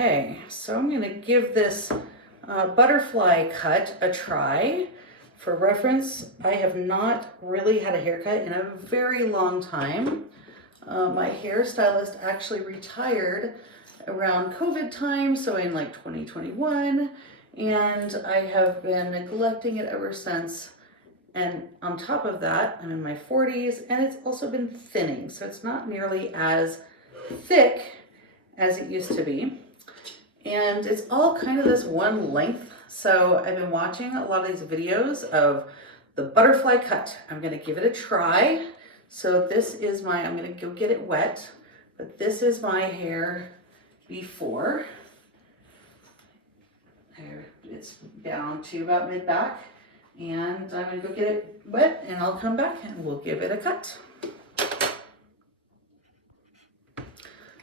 Okay, so I'm going to give this butterfly cut a try. For reference, I have not really had a haircut in a very long time. My hairstylist actually retired around COVID time, so in like 2021, and I have been neglecting it ever since. And on top of that, I'm in my 40s, and it's also been thinning, so it's not nearly as thick as it used to be. And it's all kind of this one length. So I've been watching a lot of these videos of the butterfly cut. I'm gonna give it a try. So this is my, I'm gonna go get it wet, but this is my hair before. There, it's down to about mid-back. And I'm gonna go get it wet and I'll come back and we'll give it a cut.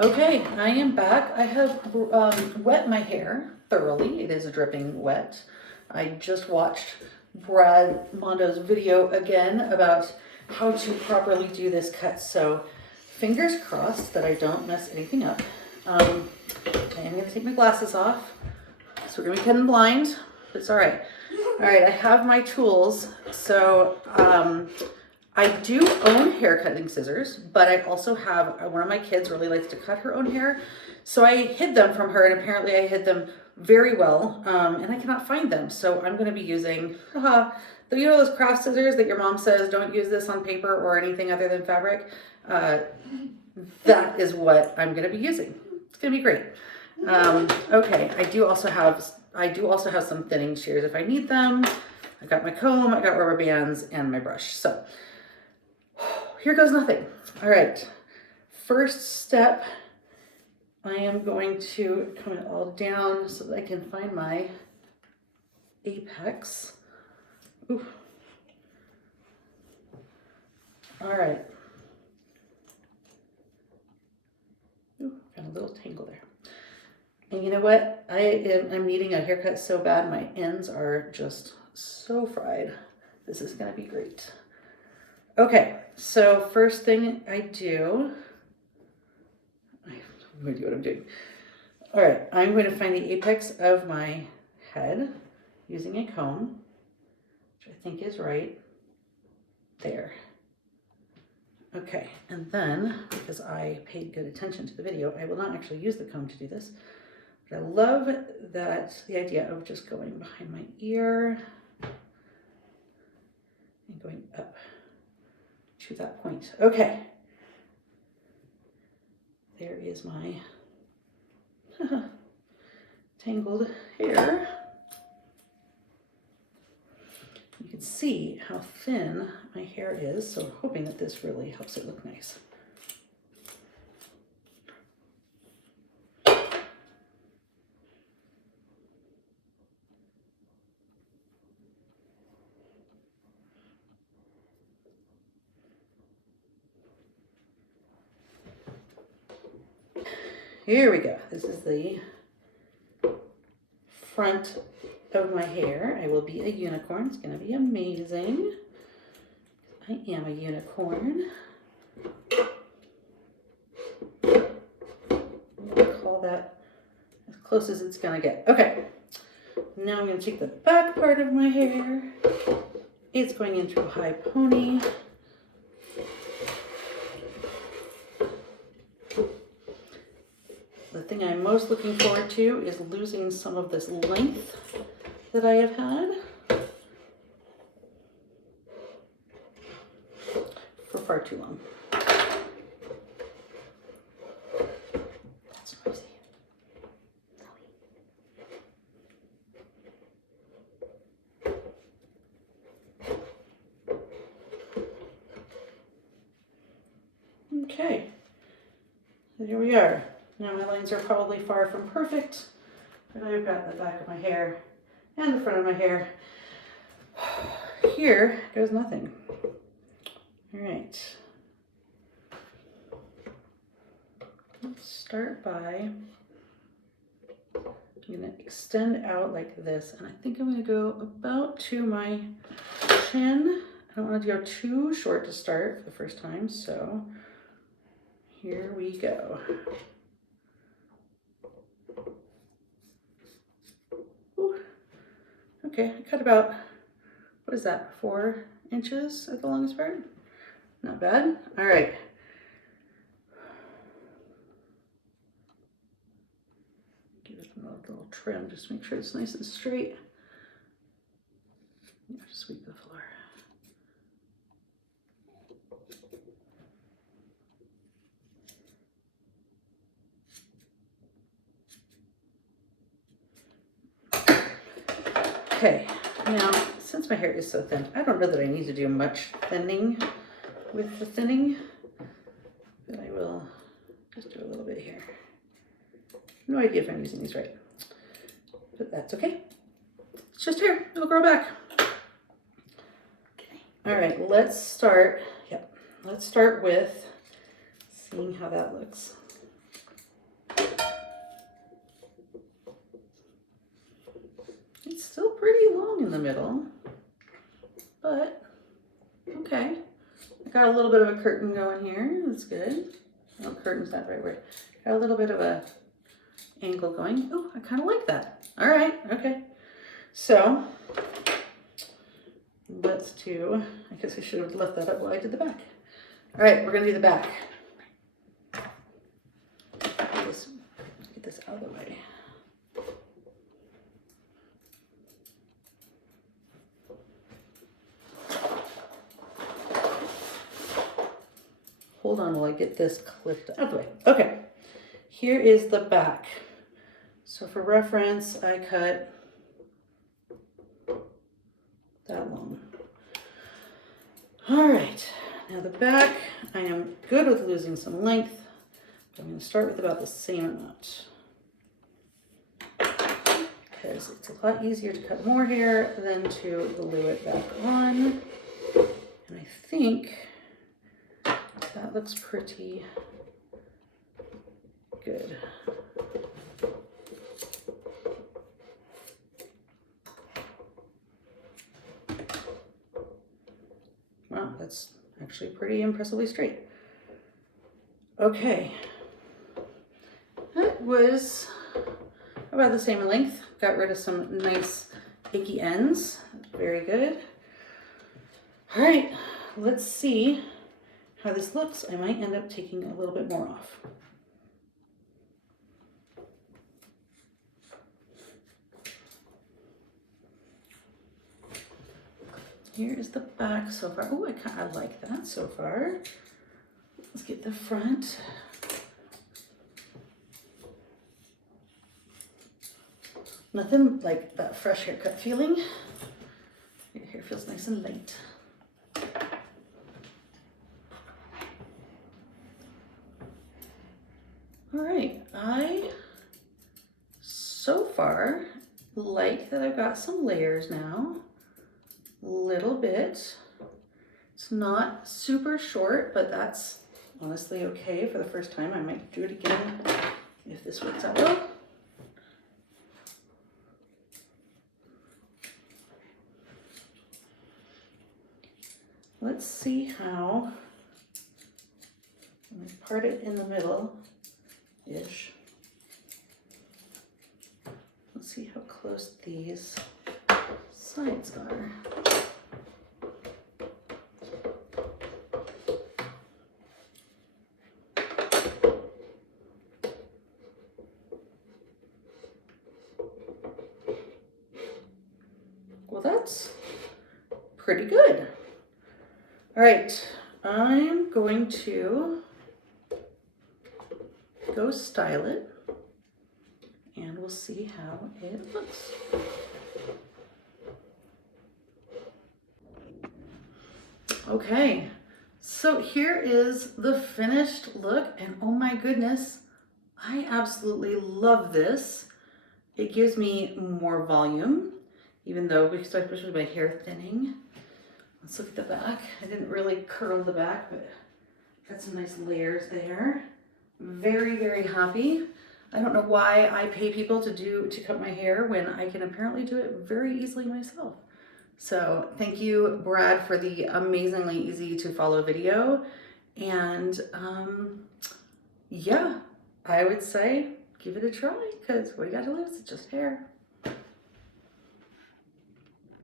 Okay, I am back. I have wet my hair thoroughly. It is dripping wet. I just watched Brad Mondo's video again about how to properly do this cut. So fingers crossed that I don't mess anything up. I am gonna take my glasses off. So we're gonna be cutting blind, but it's all right. All right, I have my tools. So I do own hair cutting scissors, but I also have, one of my kids really likes to cut her own hair. So I hid them from her, and apparently I hid them very well, and I cannot find them. So I'm gonna be using, you know those craft scissors that your mom says, don't use this on paper or anything other than fabric? That is what I'm gonna be using. It's gonna be great. Okay, I do also have some thinning shears if I need them. I got my comb, I got rubber bands, and my brush. So here goes nothing. All right, first step, I am going to come it all down so that I can find my apex. Ooh. All right. Ooh, got a little tangle there. And you know what? I'm needing a haircut so bad, my ends are just so fried. This is gonna be great. Okay, so first thing I do, I have no idea what I'm doing. All right, I'm going to find the apex of my head using a comb, which I think is right there. Okay, and then, because I paid good attention to the video, I will not actually use the comb to do this, but I love that, the idea of just going behind my ear and going up to that point. Okay. There is my tangled hair. You can see how thin my hair is, so I'm hoping that this really helps it look nice. Here we go. This is the front of my hair. I will be a unicorn. It's going to be amazing. I am a unicorn. I'll call that as close as it's going to get. Okay. Now I'm going to take the back part of my hair. It's going into a high pony. The thing I'm most looking forward to is losing some of this length that I have had for far too long. That's noisy. Okay, so here we are. Now my lines are probably far from perfect, but I've got the back of my hair and the front of my hair. Here goes nothing. All right. Let's start by, I'm gonna extend out like this, and I think I'm gonna go about to my chin. I don't want to go too short to start for the first time, so here we go. Okay, I cut about, what is that, 4 inches at the longest part? Not bad. All right. Give it a little trim, just make sure it's nice and straight. Just sweep the floor. Okay, now since my hair is so thin, I don't know that I need to do much thinning with the thinning, but I will just do a little bit here. No idea if I'm using these right, but that's okay. It's just hair, it'll grow back. Okay. All right, let's start, let's start with seeing how that looks. It's still pretty long in the middle, but okay. I got a little bit of a curtain going here. That's good. No, curtain's not the right word. Got a little bit of a angle going. Oh, I kind of like that. All right, okay. So let's do, I guess I should have left that up while I did the back. All right, we're gonna do the back. Get this out of the way. Hold on while I get this clipped out of the way. Okay, here is the back. So for reference, I cut that long. All right, now the back, I am good with losing some length, but I'm gonna start with about the same amount, because it's a lot easier to cut more hair than to glue it back on. And I think that looks pretty good. Wow, that's actually pretty impressively straight. Okay, that was about the same length. Got rid of some nice icky ends. Very good. All right, let's see how this looks. I might end up taking a little bit more off. Here is the back so far. Oh, I like that so far. Let's get the front. Nothing like that fresh haircut feeling. Your hair feels nice and light. All right, I so far like that I've got some layers now. Little bit. It's not super short, but that's honestly okay for the first time. I might do it again if this works out well. Let's see how, let me part it in the middle-ish. Let's see how close these sides are. Well, that's pretty good. All right, I'm going to go style it and we'll see how it looks. Okay, so here is the finished look, and oh my goodness, I absolutely love this. It gives me more volume, even though we started with my hair thinning. Let's look at the back. I didn't really curl the back, but got some nice layers there. Very, very happy. I don't know why I pay people to cut my hair when I can apparently do it very easily myself. So thank you, Brad, for the amazingly easy to follow video. And yeah, I would say give it a try, because what you got to lose? It's just hair.